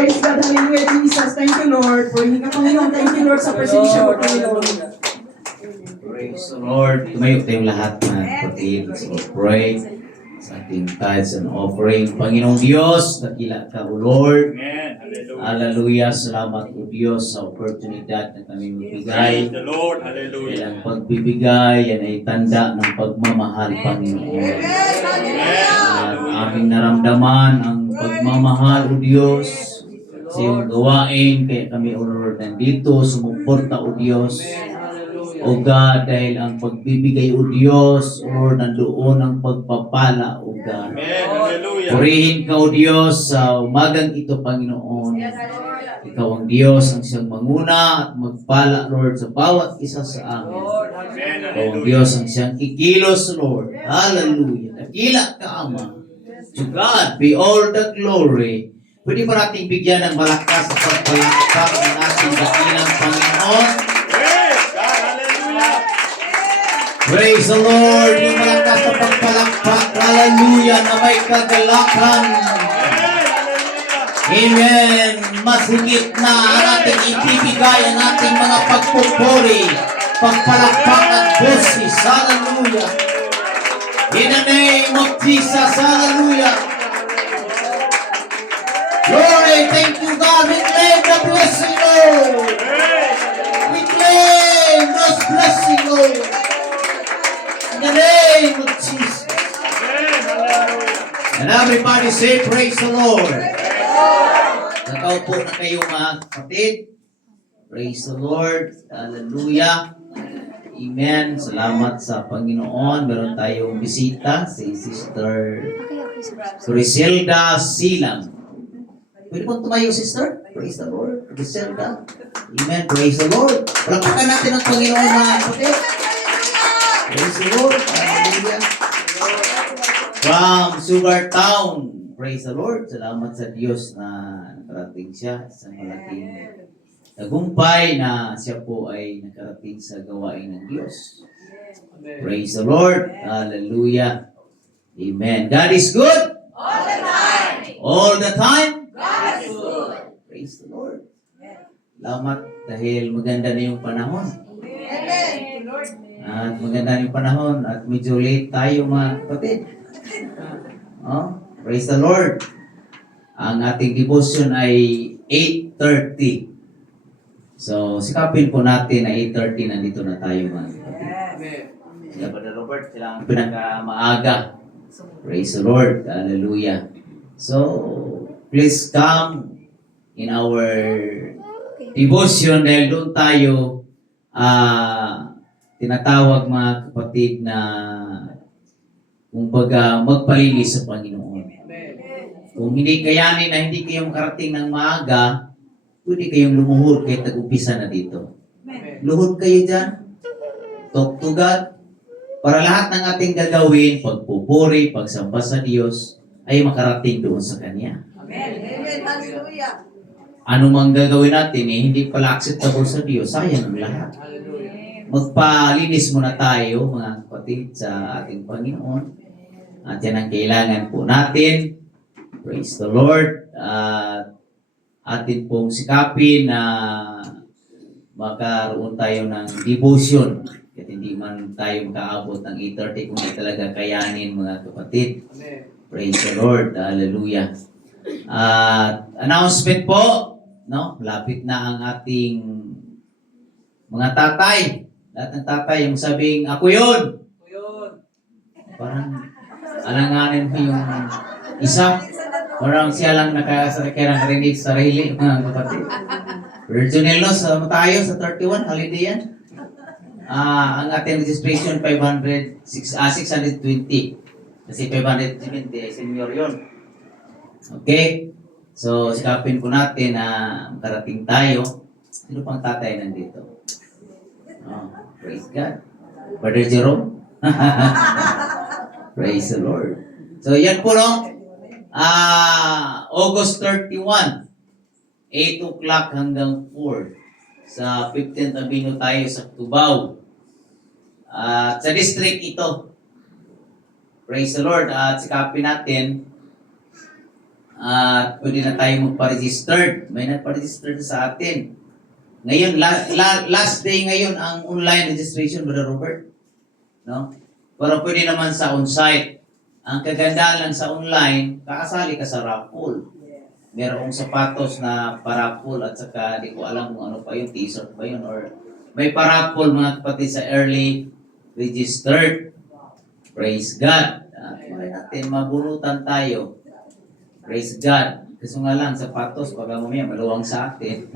Praise God. Hallelujah, Jesus. Thank you, Lord. Purihin ka, Panginoon. Thank you, Lord, sa presensya mo, Panginoon. Praise the Lord. Tumayo tayong lahat na kapatid. So pray sa ating tithes and offering. Panginoong Diyos, dakila ka, O Lord. Amen. Hallelujah. Hallelujah. Salamat, O Diyos, sa oportunidad na kami magbigay. Praise the Lord. Dahil Hallelujah. ang pagbibigay, yan ay tanda ng pagmamahal, Panginoon. At aming naramdaman ang pagmamahal, O Diyos, sa iyong gawain. Kaya kami, O Lord, nandito, sumuporta, O Diyos. O God, dahil ang pagbibigay, O Diyos, O Lord, nandoon ang pagpapala, O God. Amen. Hallelujah. Purihin ka, O Diyos, sa umagang ito, Panginoon. Ikaw ang Diyos, ang siyang manguna at magpala, Lord, sa bawat isa sa amin. Amen. Ikaw ang Diyos, ang siyang kikilos, Lord. Hallelujah. Dakila ka, Ama. To God be all the glory. Pwede ba nating bigyan ng malakas sa pagpalakpak ng ating dakilang Panginoon? Praise God. Hallelujah. Praise the Lord. Yung malakas sa pagpalakpak. Hallelujah. Na may kagalakan. Amen. Mas higit na ang ating ibibigay ang ating mga pagpupuri, pagpalakpak at boses. Hallelujah. In the name of Jesus. Hallelujah. Glory. Thank you, God. We claim the blessing, Lord. We claim this blessing, Lord. In the name of Jesus. And everybody say, praise the Lord. Nakaupo na kayo mga kapatid. Praise the Lord. Hallelujah. Amen. Salamat sa Panginoon. Meron tayong bisita, si Sister Griselda Silang. Pwede bang tumayo, Sister? Praise the Lord. Griselda. Amen. Praise the Lord. Palakpakan natin ang Panginoon mga kapatid. Praise the Lord. Hallelujah. From Sugar Town. Praise the Lord. Salamat sa Diyos na nakarating siya sa malaking tagumpay na siya po ay nakarating sa gawain ng Diyos. Praise the Lord. Hallelujah. Amen. God is good. All the time. All the time. God is good. Praise the Lord. Salamat dahil maganda na yung panahon. Amen. At maganda na yung panahon at medyo late tayo mga kapatid. Oh, praise the Lord. Ang ating devotion ay 8:30. So, sikapin po natin na 8:30 nandito na tayo mga kapatid. Sila Brother Robert, sila ang pinakamaaga. Praise the Lord. Hallelujah. So, please come in our devotion dahil doon tayo tinatawag mga kapatid na kumbaga magpalinis sa Panginoon. Kung hindi kayanin na hindi kayo makarating ng maaga, pwede kayong lumuhod kahit nag-umpisa na dito. Luhod kayo dyan. Talk to God. Para lahat ng ating gagawin, pagpupuri, pagsamba sa Diyos, ay makarating doon sa Kanya. Amen. Hallelujah. Ano mang gagawin natin, hindi pala acceptable sa Diyos, sayang ang lahat. Magpalinis muna tayo, mga kapatid, sa ating Panginoon. At yan ang kailangan po natin. Praise the Lord. Atin pong sikapin na makaroon tayo ng devotion. At hindi man tayo makaabot ng 8:30 kung hindi talaga kayanin, mga kapatid. Praise the Lord. Hallelujah. Announcement po, no? Lapit na ang ating mga tatay. Lahat ng tatay, yung sabing, ako yun! Parang alanganin mo yung isa. Parang siya lang nakarinig sa sarili, mga kapatid. Virginal no, sa tayo sa 31, holiday yan. Ang ating registration 620. Kasi 570 ay senior yun. Okay? So, sikapin po natin na makarating tayo. Sino pang tatay nandito? Oh, praise God. Brother Jerome? Praise the Lord. So, yan po, no? August 31, 8 o'clock hanggang 4 sa 15th Avenue tayo sa Cubao. Sa district ito. Praise the Lord. At sikapin natin At pwede na tayo magpa-registered. May nagpa-registered sa atin. Ngayon, last day ngayon ang online registration, Brother Robert. No? Pero pwede naman sa on-site. Ang kagandahan lang sa online, kakasali ka sa raffle. Merong sapatos na paraffle at saka di ko alam kung ano pa yun, t-shirt pa yun, or may paraffle mga kapatid sa early registered. Praise God. Tumarin natin, mabunutan tayo. Praise God. Kasi nga lang, sapatos, pag mamaya maluwang sa atin.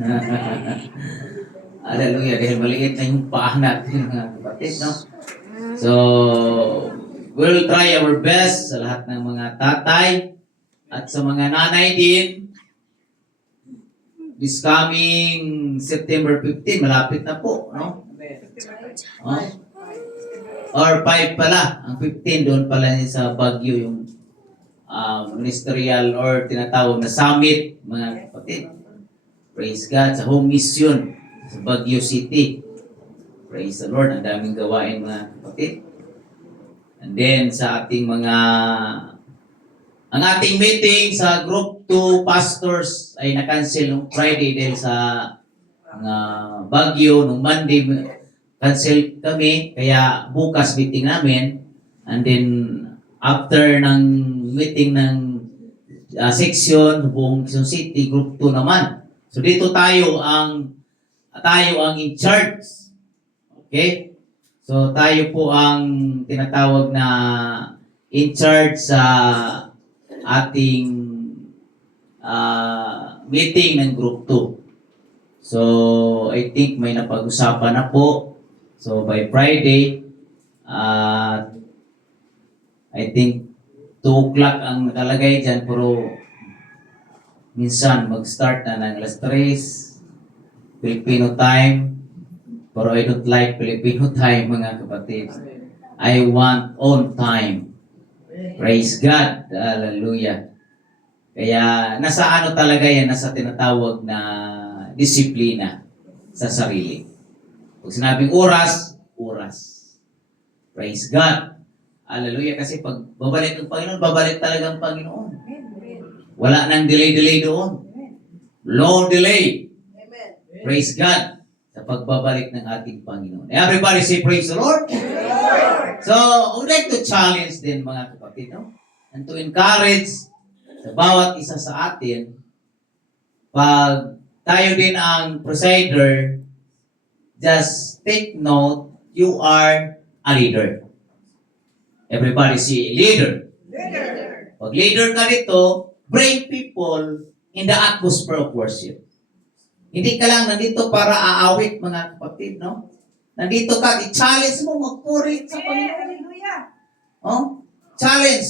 Hallelujah. Dahil maliit na yung paa natin, mga kapatid, no? So, we'll try our best sa lahat ng mga tatay at sa mga nanay din. This coming September 15, malapit na po, no? Oh? Or 5 pala. Ang 15 doon pala niya sa Baguio yung ministerial or tinatawag na summit, mga kapatid. Praise God. Sa home mission sa Baguio City. Praise the Lord. Ang daming gawain, mga kapatid. And then sa ating ang ating meeting sa Group 2 Pastors ay na-cancel nung Friday dahil sa Baguio. Nung Monday, cancel kami. Kaya bukas meeting namin. And then after ng meeting ng section, buong Quezon City, Group 2 naman. So dito tayo ang in charge. Okay? So tayo po ang tinatawag na in charge sa ating meeting ng Group 2. So I think may napag-usapan na po. So by Friday, I think 2 o'clock ang nakalagay dyan, pero minsan mag-start na ng alas 3, Filipino time. Pero I don't like Filipino time, mga kapatid. I want on time. Praise God. Hallelujah. Kaya nasa ano talaga yan, nasa tinatawag na disiplina sa sarili. Pag sinabing oras, oras. Praise God. Hallelujah. Kasi pag babalik ang Panginoon, babalik talaga ang Panginoon. Wala nang delay doon. No delay. Amen. Praise God sa pagbabalik ng ating Panginoon. Everybody say praise the Lord. So, I would like to challenge din, mga kapatid, no? And to encourage sa bawat isa sa atin, pag tayo din ang presider, just take note, you are a leader. Everybody say leader. Leader. Pag leader ka dito, bring people in the atmosphere of worship. Hindi ka lang nandito para aawit, mga kapatid, no? Nandito ka, i-challenge mo, magpuri sa Panginoon. Hallelujah. Oh? Challenge.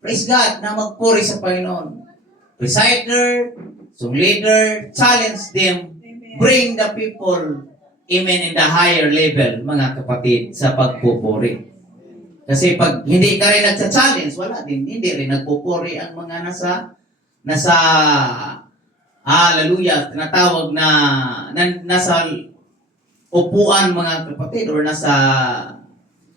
Praise God na magpuri sa Panginoon. Presider, song leader, challenge them. Bring the people, amen, in the higher level, mga kapatid, sa pagpupuri. Kasi pag hindi ka rin nagsa-challenge, wala din. Hindi rin nagpupuri ang mga nasa hallelujah, tinatawag na nasa upuan, mga kapatid, or nasa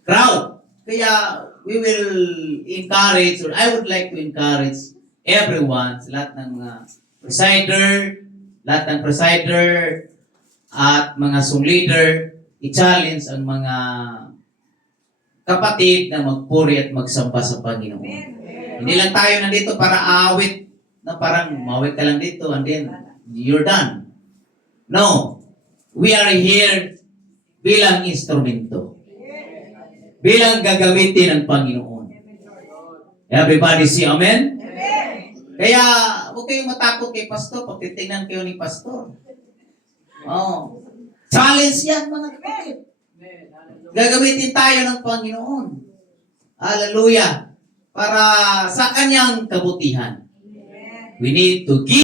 crowd. Kaya we will encourage, or I would like to encourage everyone, sa lahat ng mga presider, at mga song leader, i-challenge ang mga kapatid na magpuri at magsamba sa Panginoon. Hindi lang tayo nandito para aawit, na parang mawit ka lang dito and then you're done. No. We are here bilang instrumento. Bilang gagamitin ng Panginoon. Everybody say amen? Kaya huwag kayong matakot kay pastor pag titingnan kayo ni pastor. Oh. Challenge yan, mga kapatid. Gagamitin tayo ng Panginoon. Hallelujah. Para sa kanyang kabutihan. We need to give